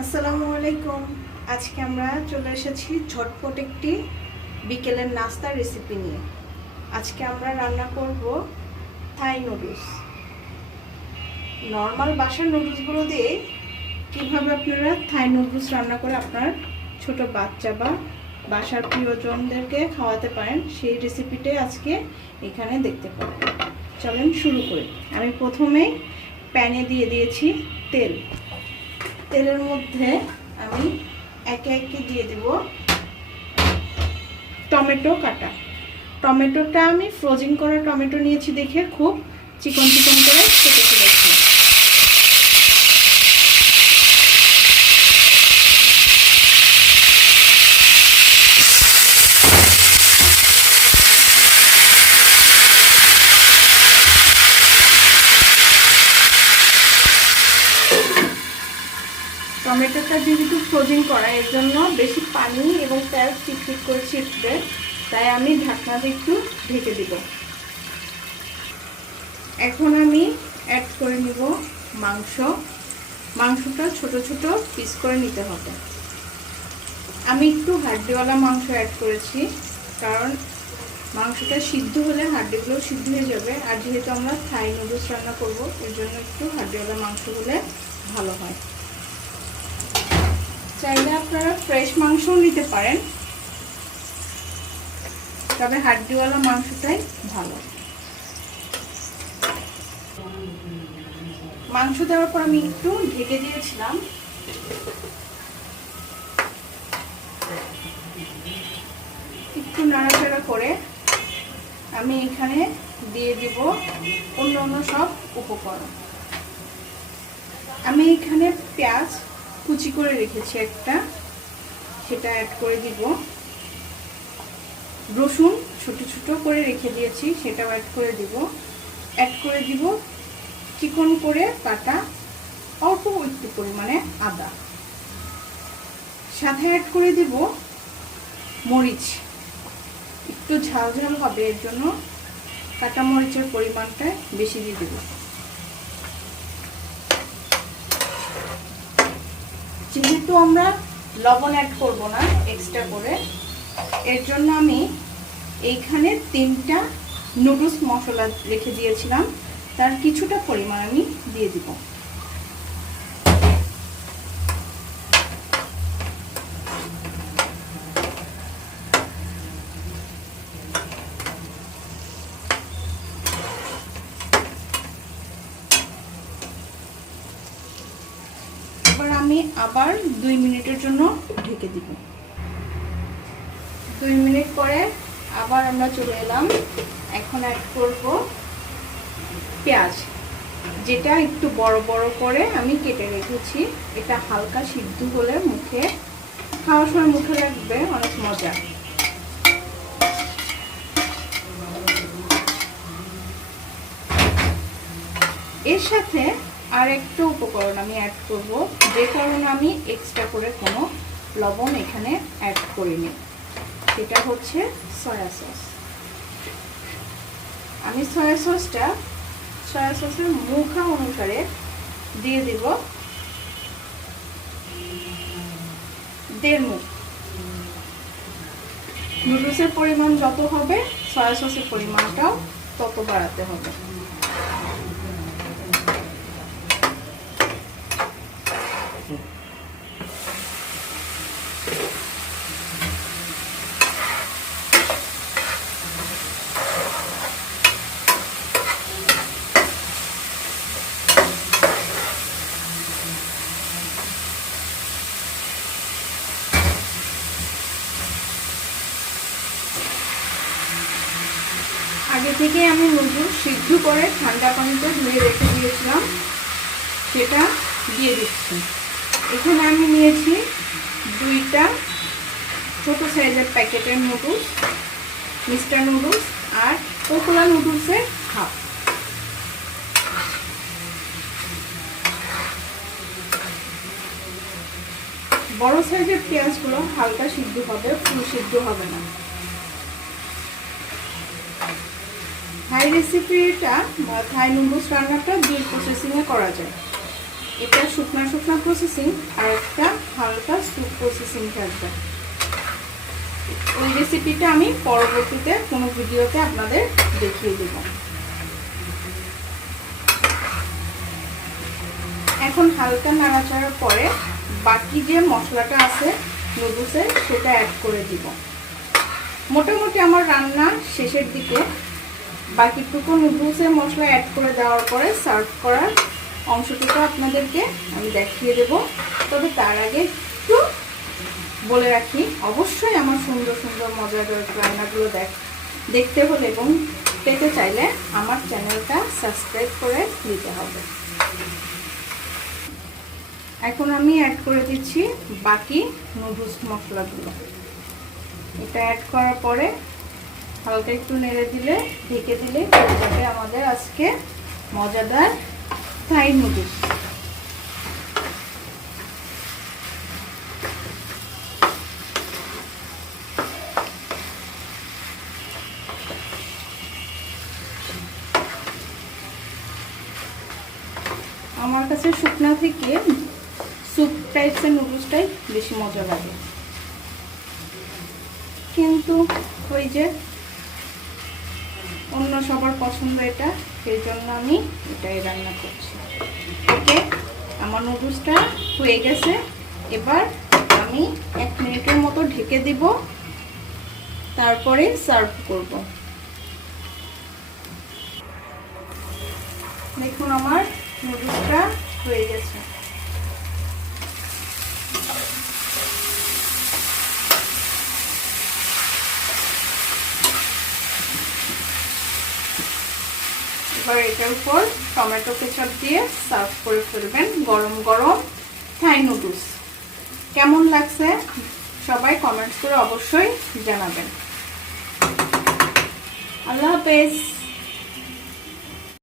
আসসালামু আলাইকুম। আজকে আমরা চলে এসেছি ঝটপট একটি বিকেলের নাস্তার রেসিপি নিয়ে। আজকে আমরা রান্না করব থাই নুডলস। নর্মাল বাসার নুডলসগুলো দিয়ে কীভাবে আপনারা থাই নুডলস রান্না করে আপনার ছোট বাচ্চা বা বাসার প্রিয়জনদেরকে খাওয়াতে পারেন, সেই রেসিপিটাই আজকে এখানে দেখতে পাবেন। চলেন শুরু করি। আমি প্রথমে প্যানে দিয়ে দিয়েছি তেল। তেলের মধ্যে আমি একে একে দিয়ে দেব টমেটো কাটা। টমেটোটা আমি ফ্রোজিং করা টমেটো নিয়েছি দেখে খুব চিকন চিকন করে কেটে ফেলেছি। টমেটোটা যেহেতু ফ্রোজিং করা, এর জন্য বেশি পানি এবং তেল চিটচিট করে ছিটবে, তাই আমি ঢাকনাটা একটু ঢেকে দিব। এখন আমি অ্যাড করে নিব মাংসটা ছোট ছোট পিস করে নিতে হবে। আমি একটু হাড্ডিওয়ালা মাংস অ্যাড করেছি, কারণ মাংসটা সিদ্ধ হলে হাড্ডিগুলো সিদ্ধ হয়ে যাবে, আর যেহেতু আমরা থাই নুডলস রান্না করব, এর জন্য একটু হাড্ডিওয়ালা মাংস হলে ভালো হয়। চাইলে আপনারা ফ্রেশ মাংসও নিতে পারেন, তবে হাড্ডিওয়ালা মাংসটাই ভালো। মাংস দেওয়ার পর আমি একটু ঢেকে দিয়েছিলাম। একটু নাড়াচাড়া করে আমি এখানে দিয়ে দিব অন্য সব উপকরণ। আমি এখানে পেঁয়াজ কুচি করে রেখেছি একটা, সেটা অ্যাড করে দিব। রসুন ছোট ছোট করে রেখে দিয়েছি, সেটাও অ্যাড করে দিব। অ্যাড করে দিব চিকন করে কাটা অল্প একটু পরিমাণে আদা। সাথে অ্যাড করে দিব মরিচ, একটু ঝাল ঝাল হবে, এর জন্য কাটা মরিচের পরিমাণটা বেশি দিয়ে দেব। যেহেতু আমরা লবণ অ্যাড করব না এক্সট্রা করে, এর জন্য আমি এইখানে 3টা নুডলস মশলা রেখে দিয়েছিলাম, তার কিছুটা পরিমাণ আমি দিয়ে দিব। আমি আবার 2 মিনিটের জন্য ঢেকে দিব। 2 মিনিট পরে আবার আমরা চলে এলাম। এখন অ্যাড করব পেঁয়াজ, যেটা একটু বড় বড় করে আমি কেটে রেখেছি। এটা হালকা সিদ্ধ হলে মুখে খাওয়ার সময় মুখে লাগবে অনেক মজা। এর সাথে আর একটা উপকরণ আমি অ্যাড করব, যে কারণে আমি এক্সট্রা করে কোনো লবণ এখানে অ্যাড করিনি, সেটা হচ্ছে সয়া সস। আমি সয়া সসের মুখা অনুসারে দিয়ে দিব 1.5 মুখ। নুডলসের পরিমাণ যত হবে, সয়া সসের পরিমাণটাও তত বাড়াতে হবে। আগে থেকে আমি নুডলস সিদ্ধ করে ঠান্ডা পানিতে ধুয়ে রেখে দিয়েছিলাম, সেটা দিয়ে দিচ্ছি। এখানে আমি নিয়েছি 2টা ছোট সাইজের প্যাকেটের noodles, mister noodles, are popular নুডলসের হাফ। বড় সাইজের পেঁয়াজগুলো হালকা সিদ্ধ হবে, পুরো সিদ্ধ হবে না। থাই রেসিপিটা বা থাই নুডলস রান্নাটা 2 প্রসেসিংয়ে করা যায়। এটা শুকনা শুকনা প্রসেসিং আর একটা হালকা স্যুপ প্রসেসিং থাকবে। ওই রেসিপিটা আমি পরবর্তীতে কোনো ভিডিওতে আপনাদের দেখিয়ে দেব। এখন হালকা নাড়াচাড়ার পরে বাকি যে মশলাটা আছে নুডলসের সেটা অ্যাড করে দিব। মোটামুটি আমার রান্না শেষের দিকে, বাকিটুকু নুডলসের মশলা অ্যাড করে দেওয়ার পরে সার্ভ করার অংশটুকু আপনাদেরকে আমি দেখিয়ে দেব। তবে তার আগে একটু বলে রাখি, অবশ্যই আমার সুন্দর সুন্দর মজাদার রান্নাগুলো দেখতে হলে এবং পেতে চাইলে আমার চ্যানেলটা সাবস্ক্রাইব করে নিতে হবে। এখন আমি অ্যাড করে দিচ্ছি বাকি নুডলস মশলাগুলো। এটা অ্যাড করার পরে হালকা একটু নেড়ে দিলে, ঢেকে দিলে হয়ে যাবে আমাদের আজকে মজাদার থাই নুডলস। আমার কাছে শুকনা থেকে স্যুপ টাইপসের নুডলসটাই বেশি মজা লাগে, কিন্তু ওই যে অন্য সবার পছন্দ এটা, সেই জন্য আমি এটাই রান্না করছি। ওকে, আমার নুডলসটা হয়ে গেছে। এবার আমি 1 মিনিটের মতো ঢেকে দিব, তারপরে সার্ভ করব। দেখুন আমার নুডলসটা হয়ে গেছে। এবার এটার উপর টমেটো কেচাপ দিয়ে সার্ভ করে ফেলবেন গরম গরম থাই নুডলস। কেমন লাগছে সবাই কমেন্টস করে অবশ্যই জানাবেন। আল্লাহ হাফেজ।